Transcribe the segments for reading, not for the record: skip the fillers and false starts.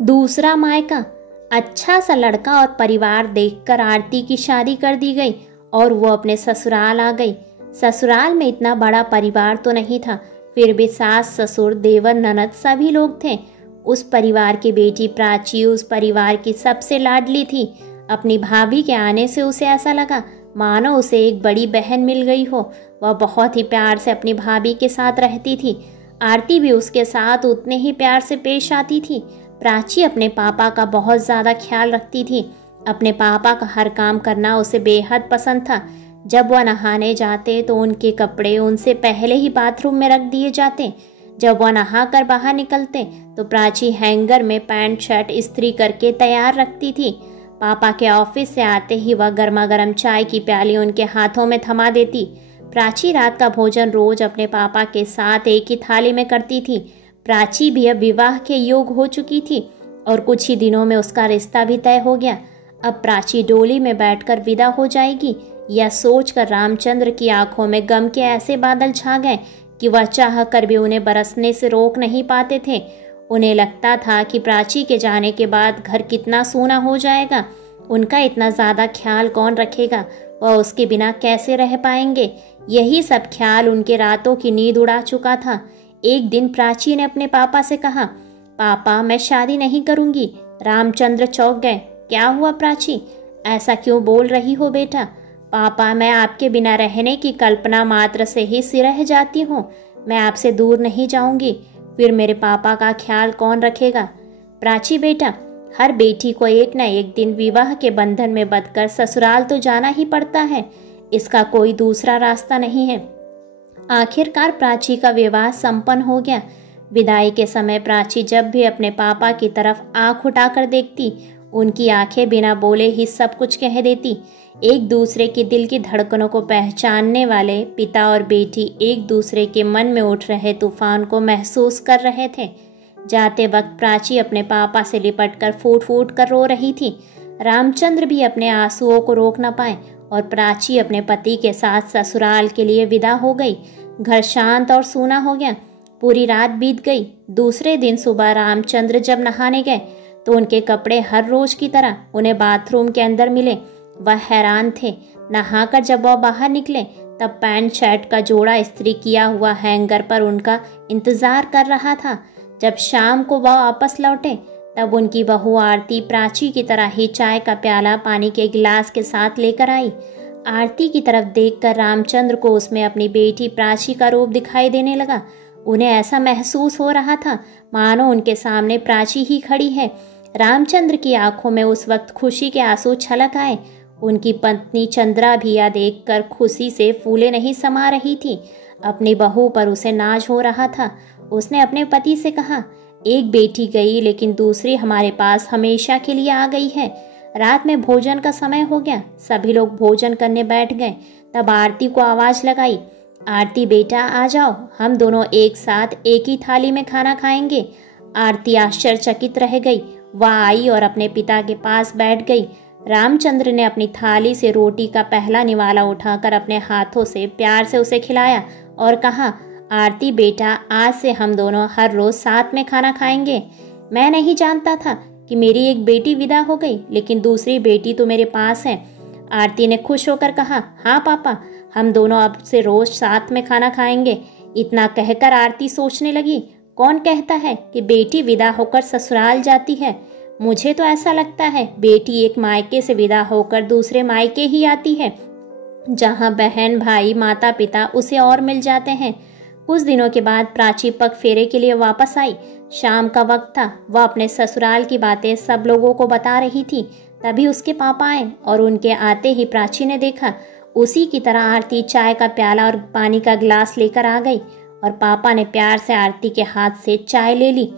दूसरा मायका। अच्छा सा लड़का और परिवार देखकर आरती की शादी कर दी गई और वो अपने ससुराल आ गई। ससुराल में इतना बड़ा परिवार तो नहीं था, फिर भी सास ससुर देवर ननद सभी लोग थे। उस परिवार की बेटी प्राची उस परिवार की सबसे लाडली थी। अपनी भाभी के आने से उसे ऐसा लगा मानो उसे एक बड़ी बहन मिल गई हो। वह बहुत ही प्यार से अपनी भाभी के साथ रहती थी। आरती भी उसके साथ उतने ही प्यार से पेश आती थी। प्राची अपने पापा का बहुत ज़्यादा ख्याल रखती थी। अपने पापा का हर काम करना उसे बेहद पसंद था। जब वह नहाने जाते तो उनके कपड़े उनसे पहले ही बाथरूम में रख दिए जाते। जब वह नहाकर बाहर निकलते तो प्राची हैंगर में पैंट शर्ट इस्त्री करके तैयार रखती थी। पापा के ऑफिस से आते ही वह गर्मा गर्म चाय की प्याली उनके हाथों में थमा देती। प्राची रात का भोजन रोज अपने पापा के साथ एक ही थाली में करती थी। प्राची भी अब विवाह के योग हो चुकी थी और कुछ ही दिनों में उसका रिश्ता भी तय हो गया। अब प्राची डोली में बैठकर विदा हो जाएगी, यह सोचकर रामचंद्र की आंखों में गम के ऐसे बादल छा गए कि वह चाह कर भी उन्हें बरसने से रोक नहीं पाते थे। उन्हें लगता था कि प्राची के जाने के बाद घर कितना सूना हो जाएगा। उनका इतना ज़्यादा ख्याल कौन रखेगा, वह उसके बिना कैसे रह पाएंगे। यही सब ख्याल उनके रातों की नींद उड़ा चुका था। एक दिन प्राची ने अपने पापा से कहा, पापा मैं शादी नहीं करूंगी। रामचंद्र चौंक गए। क्या हुआ प्राची, ऐसा क्यों बोल रही हो बेटा? पापा मैं आपके बिना रहने की कल्पना मात्र से ही सिरह जाती हूँ। मैं आपसे दूर नहीं जाऊंगी, फिर मेरे पापा का ख्याल कौन रखेगा? प्राची बेटा, हर बेटी को एक न एक दिन विवाह के बंधन में बंधकर ससुराल तो जाना ही पड़ता है, इसका कोई दूसरा रास्ता नहीं है। आखिरकार प्राची का विवाह संपन्न हो गया। विदाई के समय प्राची जब भी अपने पापा की तरफ आंख उठाकर देखती, उनकी आंखें बिना बोले ही सब कुछ कह देती। एक दूसरे के दिल की धड़कनों को पहचानने वाले पिता और बेटी एक दूसरे के मन में उठ रहे तूफान को महसूस कर रहे थे। जाते वक्त प्राची अपने पापा से लिपटकर फूट फूट कर रो रही थी। रामचंद्र भी अपने आंसुओं को रोक न पाए और प्राची अपने पति के साथ ससुराल के लिए विदा हो गई। घर शांत और सूना हो गया। पूरी रात बीत गई। दूसरे दिन सुबह रामचंद्र जब नहाने गए तो उनके कपड़े हर रोज की तरह उन्हें बाथरूम के अंदर मिले। वह हैरान थे। नहाकर जब वह बाहर निकले तब पैंट शर्ट का जोड़ा इस्त्री किया हुआ हैंगर पर उनका इंतजार कर रहा था। जब शाम को वह वापस लौटे तब उनकी बहू आरती प्राची की तरह ही चाय का प्याला पानी के गिलास के साथ लेकर आई। आरती की तरफ देखकर रामचंद्र को उसमें अपनी बेटी प्राची का रूप दिखाई देने लगा। उन्हें ऐसा महसूस हो रहा था मानो उनके सामने प्राची ही खड़ी है। रामचंद्र की आंखों में उस वक्त खुशी के आंसू छलक आए। उनकी पत्नी चंद्रा भी यह देखकर खुशी से फूले नहीं समा रही थी। अपनी बहू पर उसे नाज हो रहा था। उसने अपने पति से कहा, एक बेटी गई लेकिन दूसरी हमारे पास हमेशा के लिए आ गई है। रात में भोजन का समय हो गया। सभी लोग भोजन करने बैठ गए। तब आरती को आवाज लगाई, आरती बेटा आ जाओ, हम दोनों एक साथ एक ही थाली में खाना खाएंगे। आरती आश्चर्यचकित रह गई। वह आई और अपने पिता के पास बैठ गई। रामचंद्र ने अपनी थाली से रोटी का पहला निवाला उठाकर अपने हाथों से प्यार से उसे खिलाया और कहा, आरती बेटा आज से हम दोनों हर रोज साथ में खाना खाएंगे। मैं नहीं जानता था कि मेरी एक बेटी विदा हो गई, लेकिन दूसरी बेटी तो मेरे पास है। आरती ने खुश होकर कहा, हाँ पापा, हम दोनों अब से रोज साथ में खाना खाएंगे। इतना कहकर आरती सोचने लगी, कौन कहता है कि बेटी विदा होकर ससुराल जाती है? मुझे तो ऐसा लगता है बेटी एक मायके से विदा होकर दूसरे मायके ही आती है, जहाँ बहन भाई माता पिता उसे और मिल जाते हैं। कुछ दिनों के बाद प्राची पग फेरे के लिए वापस आई। शाम का वक्त था। वह अपने ससुराल की बातें सब लोगों को बता रही थी। तभी उसके पापा आए और उनके आते ही प्राची ने देखा उसी की तरह आरती चाय का प्याला और पानी का गिलास लेकर आ गई और पापा ने प्यार से आरती के हाथ से चाय ले ली।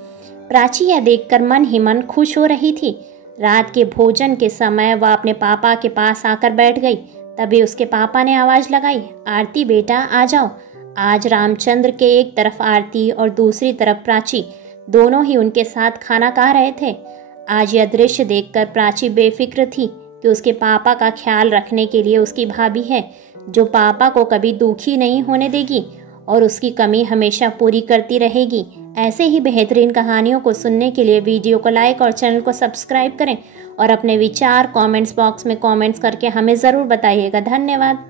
प्राची यह देखकर मन ही मन खुश हो रही थी। रात के भोजन के समय वह अपने पापा के पास आकर बैठ गई। तभी उसके पापा ने आवाज लगाई, आरती बेटा आ जाओ। आज रामचंद्र के एक तरफ आरती और दूसरी तरफ प्राची, दोनों ही उनके साथ खाना खा रहे थे। आज यह दृश्य देखकर प्राची बेफिक्र थी कि उसके पापा का ख्याल रखने के लिए उसकी भाभी है, जो पापा को कभी दुखी नहीं होने देगी और उसकी कमी हमेशा पूरी करती रहेगी। ऐसे ही बेहतरीन कहानियों को सुनने के लिए वीडियो को लाइक और चैनल को सब्सक्राइब करें और अपने विचार कमेंट्स बॉक्स में कमेंट्स करके हमें ज़रूर बताइएगा। धन्यवाद।